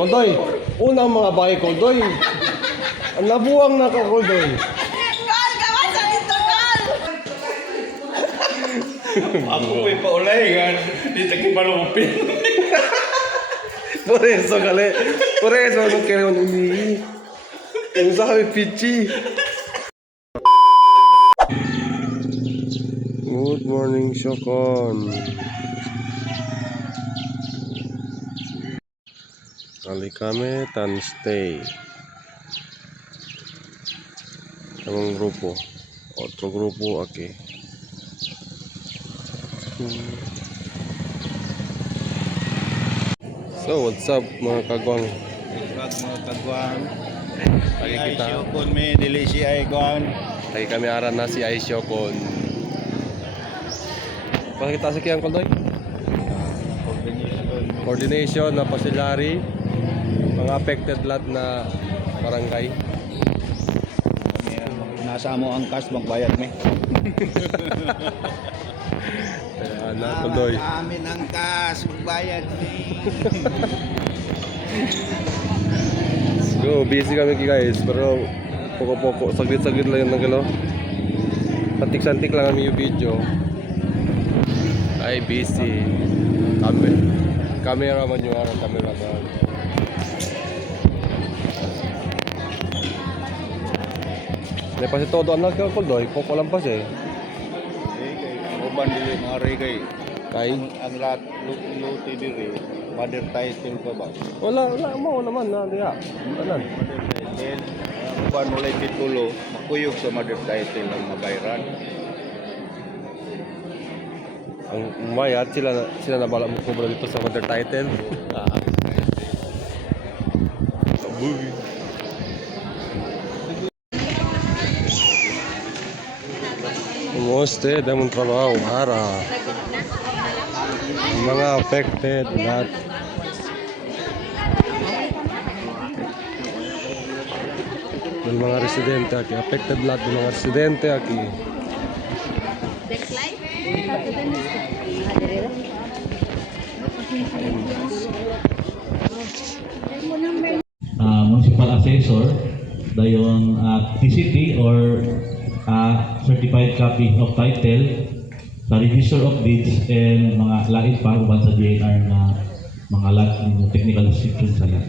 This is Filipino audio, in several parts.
Koldoy, unang mga bahay Koldoy. Ang nabuwang na ka Koldoy. Ako po'y paulay kan. Di taking malupin. Por eso, kale. Por eso no quiero ni. Kung sabi pichi. Good morning, Shokon. Kali kami tan stay. Ang grupo. Otro grupo aquí. So, what's up mga kagwang? Mga kagwang. Lagi Ay kita. syukon me dili si ay gwan. Lagi kami aran na si Aishokon. Pakita sa kiyang Koldoy. Coordination na pasilari. Mga affected lot na barangay. Nasa mo ang cash magbayad me. Na Koldoy. Amin ang cash magbayad me. So, busy kami guys, pero poko-poko, saglit-saglit lang yung nagalo. Santik-santik lang kami yung video. Ay, busy. Camera man yung araw, camera man. May pa si todo anak ka, Koldoy, poko lang pa siya eh. Uban dili mga regay. Kay? Ang lahat luti diri. Mother title pa ba? Wala mo naman na diya. Tanan. Mother title. Uban mulay titulo. Makuyog sa mother title ang mabayran. Ang umayat sila na bala mo kubra dito sa mother title. Abuy. Kumusta? Dahil mong trabaho, hara. Mga affected, lahat. Ng mga residente aki. Affected lahat ng mga residente aki. Municipal assessor dayon TCT or certified copy of title sa register of deeds and mga lain pa uban sa DNR na mga lot technical description sa lot.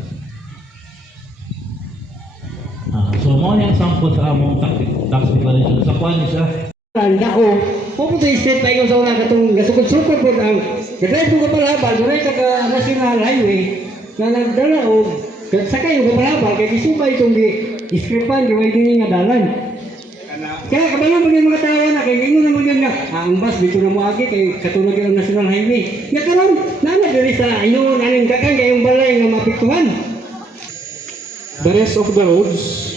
So mo yung sample sa among tax declaration sa kuan siya. Tandao, pupunta yung state tayo sa una katong gasukod-sukod po ang kadrive mo kapalabal, doon ay national highway na nagdala o sakay yung kapalabal, kaya kisubay itong iskripan, gaway din nga dalan. Kaya kabalang pag yung mga tawa na, kaya hindi mo naman yun na, ang bus dito na mo agi, kay katulog yung national highway. Nga karon, nana dali sa inyo, naning kakang kayong balay nga mapiktuhan. The rest of the roads,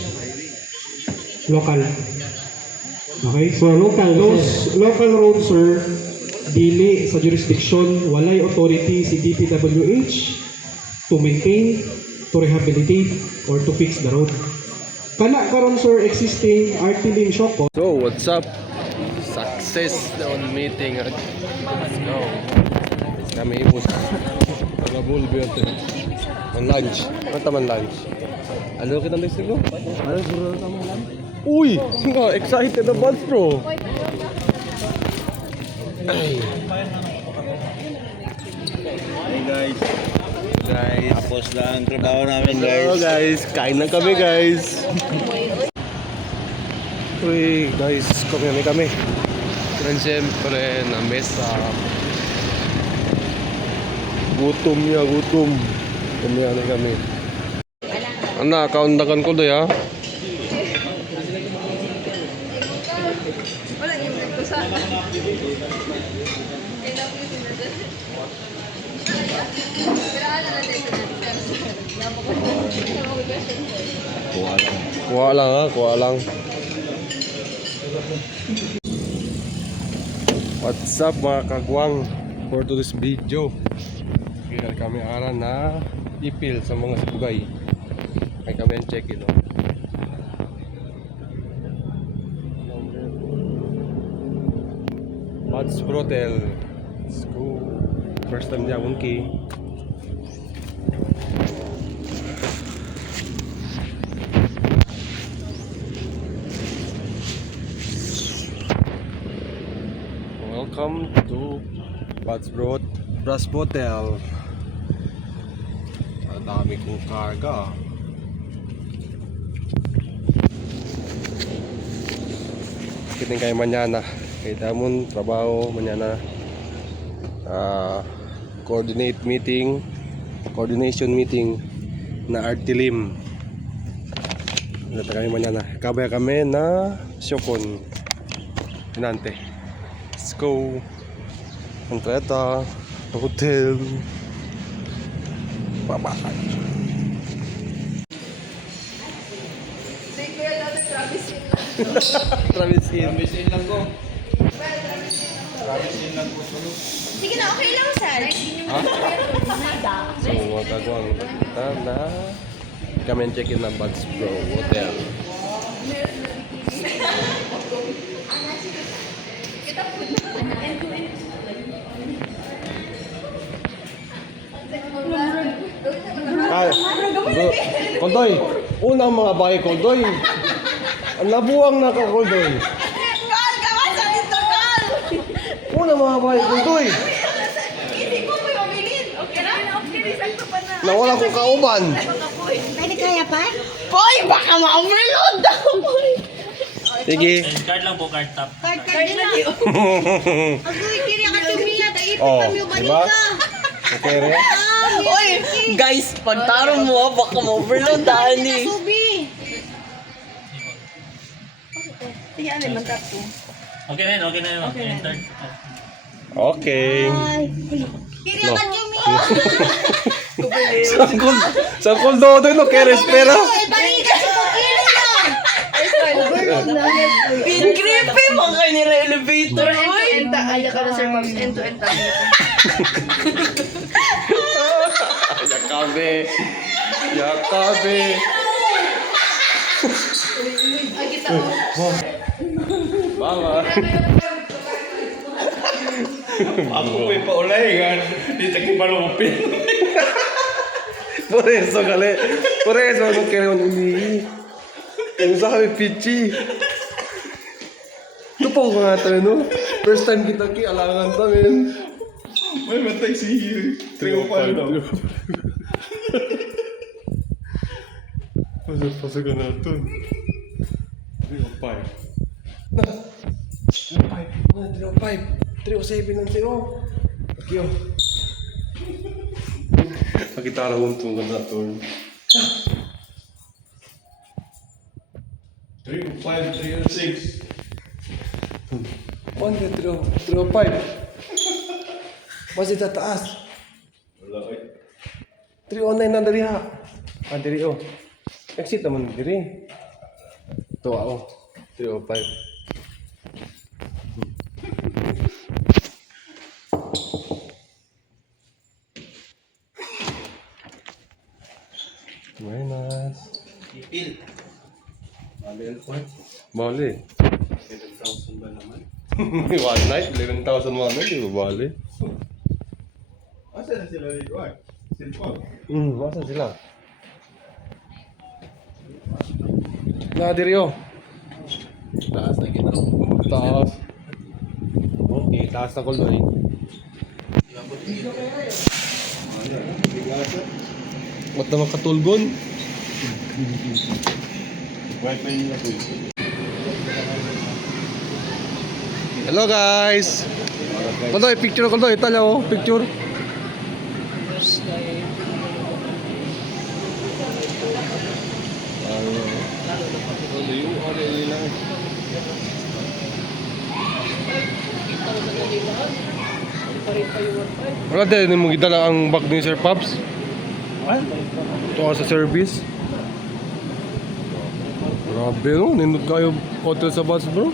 local. Okay? So, those local roads, sir, dili sa jurisdiction, walay authority si DPWH to maintain, to rehabilitate, or to fix the road. Kana karon sir, existing RT-Link Shopon. So, what's up? Success on meeting. Let's go. Kami ibus. Pagabul biyot. On lunch. Ano taman lunch? Ano kita next ko? Ano siguro tama lunch? Uy! Excited na bunch bro! Hey guys. Tapos na ang trabaho namin guys. Hello guys! Kain na kami guys! Uy guys, kami. Dan siyempre na mesa. Gutom. Kami. Ano, kaundakan ko doy ha? Wala yung nagkusa. Kuha lang. What's up mga kagwang? For today's video, kaya kami aran na ipil sa mga sugay. Ay kami ang check-in. Buds Brothel. Let's go. First time niya, monkey. welcome to Brass Hotel. Ang dami kong karga. Kiting kayo manyana. Kay damon trabaho manyana. Coordination meeting na Artilim. Nata kami manyana. Kabaya kami na Syokon. Pinante. Let's go. Entrada. Hotel. Bye-bye. Travis in lang ko. Sige na, okay lang, sir. Ha? So, magagawang na kami check-in ng Buds Bro Hotel. Ah, Koldoy, unang mga bahay Koldoy. Ang labuang na ka Koldoy. Call ka ba sa ito, call! Unang mga bahay Koldoy. Hindi ko may mabilin. Okay na? Okay, sakto pa na. Nawala kong kauban. Pwede kaya pa? Boy, baka ma-overload daw, boy. Sige. Card lang po, card tap. Card nila. Agoy, kiri ka tumiya. Dagiti Oh, kami yung diba? balita. Okay rin? Oy, guys, pagtarong mo, baka ma-overload dahil ni. Subi. Sige, ano man tapo? Okay na yun, okay na yun. Enter. Okay. Kiri No. ka tumiya. Sa kuldo doon no kaya espera. Ay, balikan sa kiri na. Overload na. Pin creepy, mga kayo nila elevator. Oy, Aya ka na, Sir Pops. End-to-end tayo. Yakabe. Yakabe. Ay, kita mo. Mama. Ako po'y paulayan. Di tayo malupin. Por eso kale. Por eso no quiero ni. Kaya sa kami pichi. Ito po nga tayo no. First time kita alangan tayo. May matay si Triumphal daw. Pasok ka na ito. 305. Na! 305. 307 ng 0. Okay, oh. Pakita rin itong ganda ito. 305, 306. 305. Masih tataas. Wala eh. 309 na dali ha. Ah, dali oh. Exit naman dali. Ito ako. 305. Buenas. Ipil. Bali point. Bali. 7,000 ba naman? One night, 11,000 one night, di ba bali? Asa na sila dito ay? Silpon. Masa sila? Nadiri oh. Taas na kita. Taas. Okay, taas na kuldoy. Ba't naman katulgon? Wifi nila po. Hello guys! Kuldoy, picture kuldoy. Tala oh, picture. Wala din mo gidala ang bag ni Sir Pops. Ito ka sa service. Grabe no, nindot kayo hotel sa bus bro.